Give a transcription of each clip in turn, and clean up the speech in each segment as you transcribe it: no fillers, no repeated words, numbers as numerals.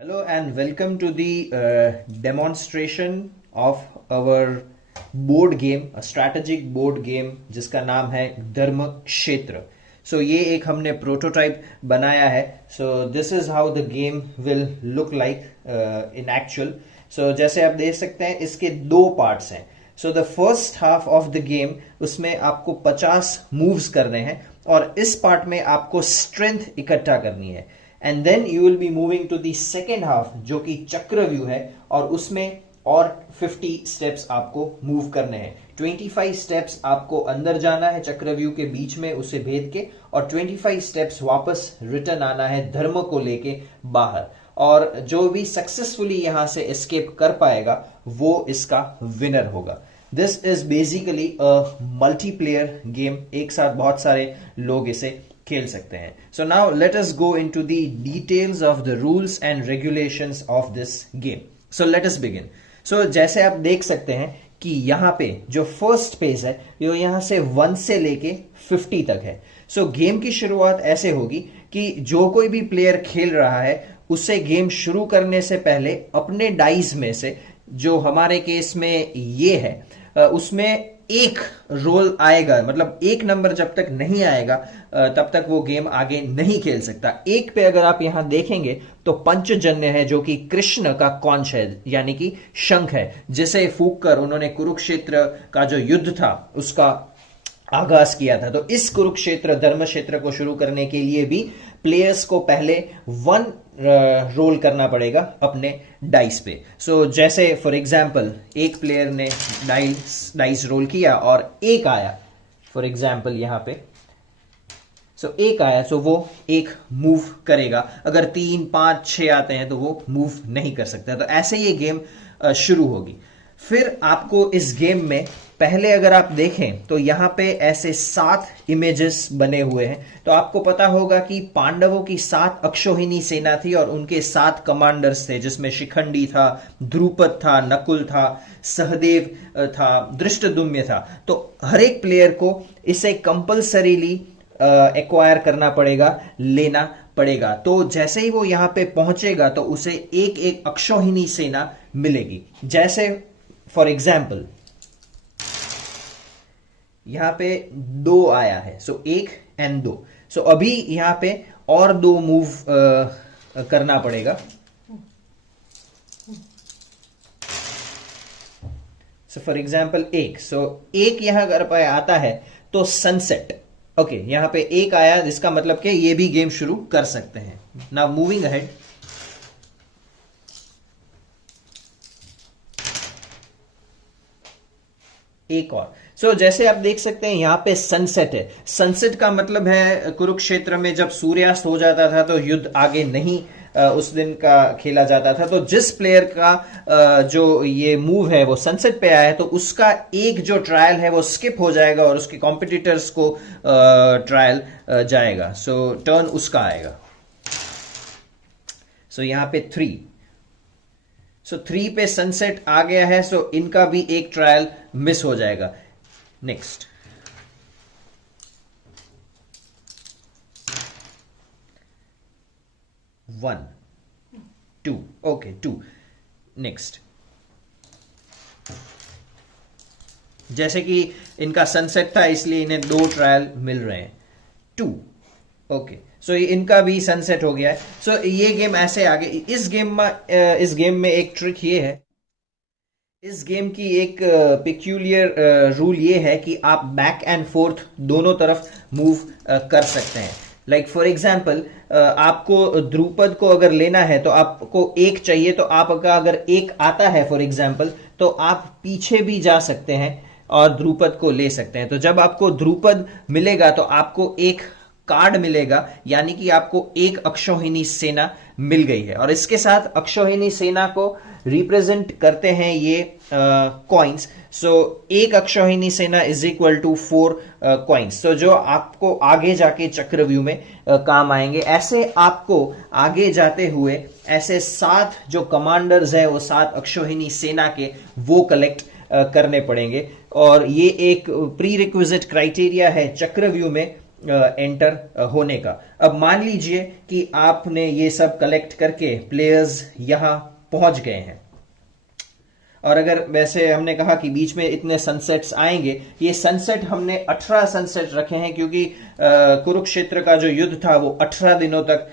Hello and welcome to the demonstration of our board game, a strategic board game जिसका नाम है धर्म क्षेत्र. So ये एक हमने प्रोटोटाइप बनाया है. So this is how the game will look like in actual. So जैसे आप देख सकते हैं इसके दो पार्ट्स हैं. So the first half of the game उसमें आपको 50 मूव्स करने हैं और इस पार्ट में आपको स्ट्रेंथ इकट्ठा करनी है. And then you will be moving to the second half जो कि चक्रव्यूह है और उसमें और 50 स्टेप्स आपको मूव करने हैं. 25 स्टेप्स आपको अंदर जाना है चक्रव्यूह के बीच में उसे भेद के और 25 स्टेप्स वापस रिटर्न आना है धर्म को लेके बाहर. और जो भी सक्सेसफुली यहां से एस्केप कर पाएगा वो इसका विनर होगा. This is basically a multiplayer game. एक साथ बहुत सारे लोग इसे खेल सकते हैं. So now let us go into the details of the rules and regulations of this game. So let us begin. So जैसे आप देख सकते हैं कि यहां पे जो फर्स्ट पेज है वो यहां से 1 से लेके 50 तक है. सो गेम की शुरुआत ऐसे होगी कि जो कोई भी प्लेयर खेल रहा है उसे गेम शुरू करने से पहले अपने डाइस में से, जो हमारे केस में ये है, उसमें एक रोल आएगा. मतलब एक नंबर जब तक नहीं आएगा तब तक वो गेम आगे नहीं खेल सकता. एक पे अगर आप यहां देखेंगे तो पंचजन्य है जो कि कृष्ण का कौंच है, यानी कि शंख है, जिसे फूंक कर उन्होंने कुरुक्षेत्र का जो युद्ध था उसका आगाज किया था. तो इस कुरुक्षेत्र धर्म क्षेत्र को शुरू करने के लिए भी प्लेयर्स को पहले 1 रोल करना पड़ेगा अपने डाइस पे. सो जैसे फॉर एग्जाम्पल एक प्लेयर ने डाइस रोल किया और एक आया फॉर एग्जाम्पल यहां पे. सो एक आया तो वो एक मूव करेगा. अगर 3, 5, 6 आते हैं तो वो मूव नहीं कर सकता. तो ऐसे ये गेम शुरू होगी. फिर आपको इस गेम में पहले अगर आप देखें तो यहां पे ऐसे 7 इमेजेस बने हुए हैं. तो आपको पता होगा कि पांडवों की 7 अक्षौहिणी सेना थी और उनके 7 कमांडर्स थे, जिसमें शिखंडी था, द्रुपद था, नकुल था, सहदेव था, धृष्टद्युम्न था. तो हर एक प्लेयर को इसे कंपल्सरीली एक्वायर करना पड़ेगा, लेना पड़ेगा. तो जैसे ही वो यहां पे पहुंचेगा तो उसे एक एक अक्षौहिणी सेना मिलेगी. जैसे फॉर एग्जाम्पल यहां पे 2 आया है. सो 1 एंड 2. सो अभी यहां पे और 2 मूव करना पड़ेगा. So for example 1. सो 1 यहां अगर पे आता है तो सनसेट. ओके, यहां पे 1 आया जिसका मतलब कि ये भी गेम शुरू कर सकते हैं. Now moving ahead. एक और. सो जैसे आप देख सकते हैं यहां पे सनसेट है. सनसेट का मतलब है कुरुक्षेत्र में जब सूर्यास्त हो जाता था तो युद्ध आगे नहीं उस दिन का खेला जाता था. तो जिस प्लेयर का जो ये मूव है वो सनसेट पे आया है तो उसका एक जो ट्रायल है वो स्किप हो जाएगा और उसके कॉम्पिटिटर्स को ट्रायल जाएगा. सो टर्न उसका आएगा. सो यहां पे 3. सो 3 पे सनसेट आ गया है. सो इनका भी एक ट्रायल मिस हो जाएगा. नेक्स्ट. वन, 2. ओके, 2. नेक्स्ट. जैसे कि इनका सनसेट था इसलिए इन्हें 2 ट्रायल मिल रहे हैं. 2. ओके, सो इनका भी सनसेट हो गया है. सो ये गेम ऐसे आगे. इस गेम में एक ट्रिक ये है. इस गेम की एक पिक्यूलियर रूल ये है कि आप बैक एंड फोर्थ दोनों तरफ मूव कर सकते हैं. लाइक फॉर एग्जाम्पल आपको द्रुपद को अगर लेना है तो आपको 1 चाहिए. तो आपका अगर 1 आता है फॉर एग्जाम्पल तो आप पीछे भी जा सकते हैं और द्रुपद को ले सकते हैं. तो जब आपको द्रुपद मिलेगा तो आपको एक कार्ड मिलेगा, यानी कि आपको एक अक्षौहिणी सेना मिल गई है. और इसके साथ अक्षौहिणी सेना को रिप्रेजेंट करते हैं ये कॉइन्स. सो एक अक्षौहिणी सेना इज इक्वल टू 4 कॉइन्स. तो जो आपको आगे जाके चक्रव्यूह में काम आएंगे. ऐसे आपको आगे जाते हुए ऐसे 7 जो कमांडर्स है वो 7 अक्षौहिणी सेना के वो कलेक्ट करने पड़ेंगे. और ये एक प्री रिक्विजिट क्राइटेरिया है चक्रव्यूह में एंटर होने का। अब मान लीजिए कि आपने ये सब कलेक्ट करके प्लेयर्स यहां पहुंच गए हैं, और अगर वैसे हमने कहा कि बीच में इतने सनसेट्स आएंगे, ये सनसेट हमने 18 सनसेट रखे हैं क्योंकि कुरुक्षेत्र का जो युद्ध था वो 18 दिनों तक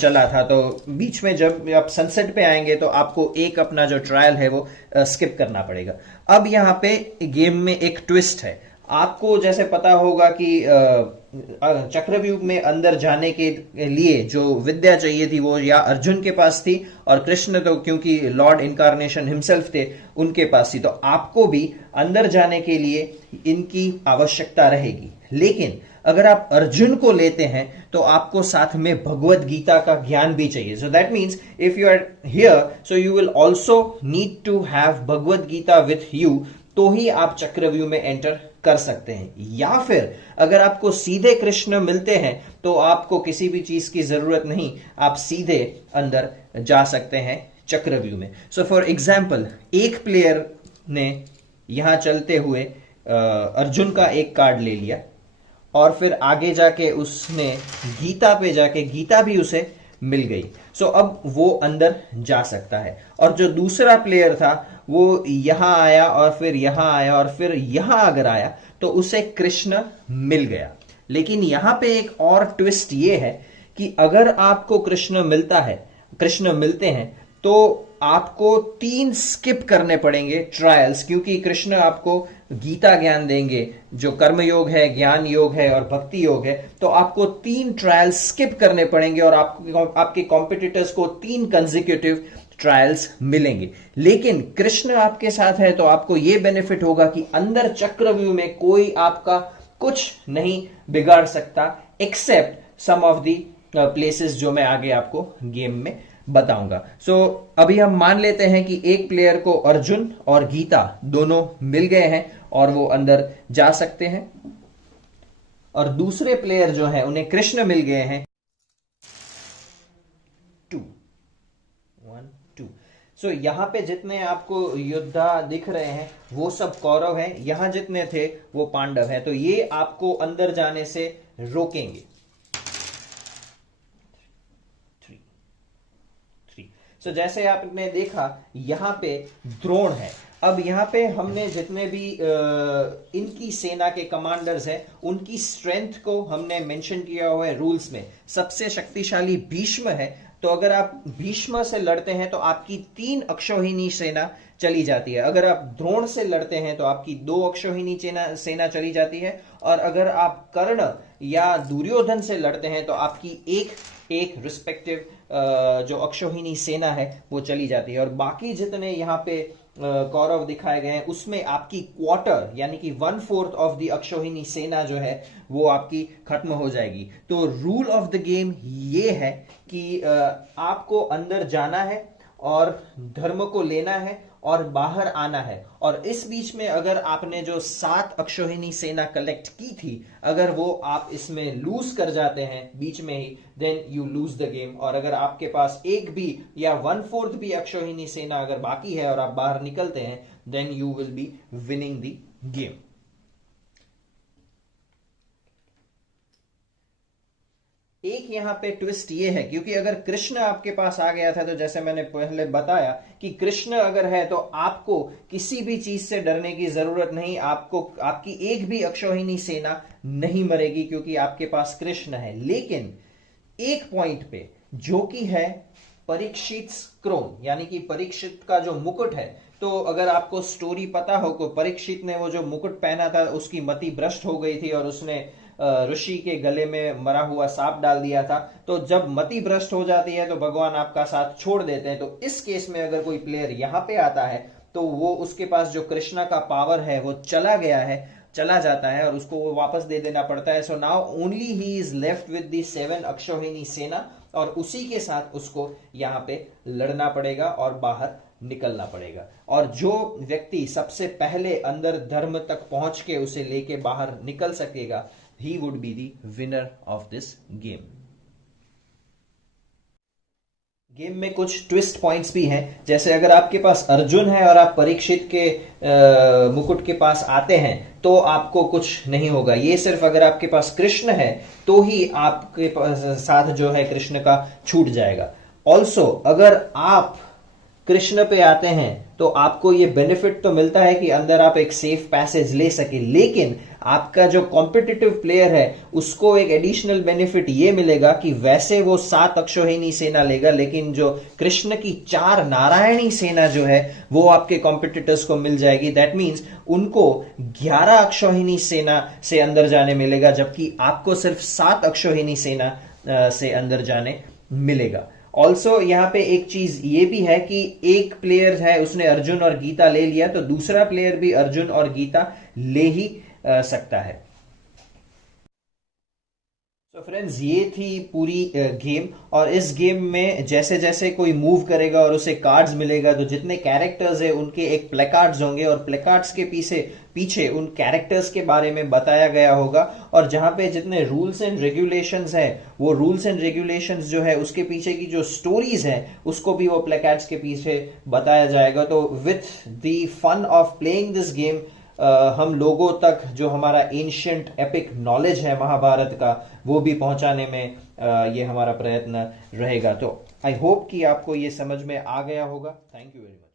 चला था। तो बीच में जब आप सनसेट पे आएंगे तो आपको एक अपना जो ट्रायल है वो स्किप करना पड़ेगा। अब यहाँ पे गेम में एक ट्विस्ट है। आपको जैसे पता होगा कि चक्रव्यूह में अंदर जाने के लिए जो विद्या चाहिए थी वो या अर्जुन के पास थी, और कृष्ण तो क्योंकि लॉर्ड इनकारनेशन हिमसेल्फ थे उनके पास थी। तो आपको भी अंदर जाने के लिए इनकी आवश्यकता रहेगी। लेकिन अगर आप अर्जुन को लेते हैं तो आपको साथ में भगवत गीता का ज्ञान भी चाहिए। So that means if you are here so you will also need to have Bhagavad Gita with you, तो ही आप चक्रव्यूह में एंटर कर सकते हैं। या फिर अगर आपको सीधे कृष्ण मिलते हैं तो आपको किसी भी चीज की जरूरत नहीं, आप सीधे अंदर जा सकते हैं चक्रव्यूह में। सो फॉर एग्जाम्पल, एक प्लेयर ने यहां चलते हुए अर्जुन का एक कार्ड ले लिया, और फिर आगे जाके उसने गीता पे जाके गीता भी उसे मिल गई। सो अब वो अंदर जा सकता है। और जो दूसरा प्लेयर था वो यहां आया और फिर यहां आया और फिर यहां अगर आया तो उसे कृष्ण मिल गया। लेकिन यहां पे एक और ट्विस्ट ये है कि अगर आपको कृष्ण मिलते हैं तो आपको 3 स्किप करने पड़ेंगे ट्रायल्स, क्योंकि कृष्ण आपको गीता ज्ञान देंगे, जो कर्म योग है, ज्ञान योग है और भक्ति योग है। तो आपको 3 ट्रायल्स स्किप करने पड़ेंगे और आपके कॉम्पिटिटर्स को 3 कंसेक्यूटिव ट्रायल्स मिलेंगे। लेकिन कृष्ण आपके साथ है तो आपको यह बेनिफिट होगा कि अंदर चक्रव्यूह में कोई आपका कुछ नहीं बिगाड़ सकता, except some of the places जो मैं आगे आपको गेम में बताऊंगा। सो अभी हम मान लेते हैं कि एक प्लेयर को अर्जुन और गीता दोनों मिल गए हैं और वो अंदर जा सकते हैं, और दूसरे प्लेयर जो है उन्हें कृष्ण मिल गए हैं। 2 सो यहां पे जितने आपको योद्धा दिख रहे हैं वो सब कौरव हैं, यहां जितने थे वो पांडव हैं। तो ये आपको अंदर जाने से रोकेंगे। 3 सो जैसे आपने देखा यहां पे द्रोण है। अब यहां पे हमने जितने भी इनकी सेना के कमांडर्स हैं उनकी स्ट्रेंथ को हमने मेंशन किया हुआ है रूल्स में। सबसे शक्तिशाली भीष्म है, तो अगर आप भीष्म से लड़ते हैं तो आपकी 3 अक्षौहिणी सेना चली जाती है। अगर आप द्रोण से लड़ते हैं तो आपकी 2 अक्षौहिणी सेना चली जाती है, और अगर आप कर्ण या दुर्योधन से लड़ते हैं तो आपकी एक रिस्पेक्टिव जो अक्षौहिणी सेना है वो चली जाती है। और बाकी जितने यहाँ पे कौरव दिखाए गए हैं उसमें आपकी क्वार्टर यानी कि 1/4 ऑफ द अक्षौहिणी सेना जो है वो आपकी खत्म हो जाएगी। तो रूल ऑफ द गेम ये है कि आपको अंदर जाना है और धर्म को लेना है और बाहर आना है। और इस बीच में अगर आपने जो 7 अक्षौहिणी सेना कलेक्ट की थी, अगर वो आप इसमें लूज कर जाते हैं बीच में ही, then you lose the game. और अगर आपके पास एक भी या 1/4 भी अक्षौहिणी सेना अगर बाकी है और आप बाहर निकलते हैं, then you will be winning the game. एक यहां पे ट्विस्ट ये है, क्योंकि अगर कृष्ण आपके पास आ गया था तो जैसे मैंने पहले बताया कि कृष्ण अगर है तो आपको किसी भी चीज से डरने की जरूरत नहीं। आपकी एक भी अक्षौहिणी सेना नहीं मरेगी क्योंकि आपके पास कृष्ण है। लेकिन एक पॉइंट पे, जो कि है परीक्षित क्रोन यानी कि परीक्षित का जो मुकुट है, तो अगर आपको स्टोरी पता हो को परीक्षित ने वो जो मुकुट पहना था उसकी मति भ्रष्ट हो गई थी और उसने ऋषि के गले में मरा हुआ सांप डाल दिया था। तो जब मति भ्रष्ट हो जाती है तो भगवान आपका साथ छोड़ देते हैं। तो इस केस में अगर कोई प्लेयर यहां पे आता है तो वो उसके पास जो कृष्णा का पावर है वो चला जाता है और उसको वो वापस दे देना पड़ता है। So now only he is left with the 7 अक्षौहिणी सेना, और उसी के साथ उसको यहां पे लड़ना पड़ेगा और बाहर निकलना पड़ेगा। और जो व्यक्ति सबसे पहले अंदर धर्म तक पहुंच के उसे लेके बाहर निकल सकेगा, he would be the winner of this game. Game में कुछ ट्विस्ट पॉइंट्स भी हैं, जैसे अगर आपके पास अर्जुन है और आप परीक्षित के मुकुट के पास आते हैं तो आपको कुछ नहीं होगा। ये सिर्फ अगर आपके पास कृष्ण है तो ही आपके पास साथ जो है कृष्ण का छूट जाएगा। ऑल्सो अगर आप कृष्ण पे आते हैं तो आपको ये बेनिफिट तो मिलता है कि अंदर आप एक सेफ पैसेज ले सके, लेकिन आपका जो कॉम्पिटिटिव प्लेयर है उसको एक एडिशनल बेनिफिट ये मिलेगा कि वैसे वो 7 अक्षौहिणी सेना लेगा, लेकिन जो कृष्ण की 4 नारायणी सेना जो है वो आपके कॉम्पिटिटर्स को मिल जाएगी। दैट मीन्स उनको 11 अक्षौहिणी सेना से अंदर जाने मिलेगा, जबकि आपको सिर्फ 7 अक्षौहिणी सेना से अंदर जाने मिलेगा। ऑल्सो यहाँ पे एक चीज ये भी है कि एक प्लेयर है उसने अर्जुन और गीता ले लिया तो दूसरा प्लेयर भी अर्जुन और गीता ले ही सकता है। तो फ्रेंड्स ये थी पूरी गेम, और इस गेम में जैसे जैसे कोई मूव करेगा और उसे कार्ड्स मिलेगा तो जितने कैरेक्टर्स है उनके एक प्लेकार्ड्स होंगे और प्लेकार्ड्स के पीछे उन कैरेक्टर्स के बारे में बताया गया होगा, और जहां पे जितने रूल्स एंड रेगुलेशंस हैं वो रूल्स एंड रेगुलेशंस जो है उसके पीछे की जो स्टोरीज हैं उसको भी वो प्लेकार्ड्स के पीछे बताया जाएगा। तो with the fun of playing this game हम लोगों तक जो हमारा एंशियंट एपिक नॉलेज है महाभारत का वो भी पहुंचाने में ये हमारा प्रयत्न रहेगा। तो आई होप कि आपको ये समझ में आ गया होगा। Thank you very much.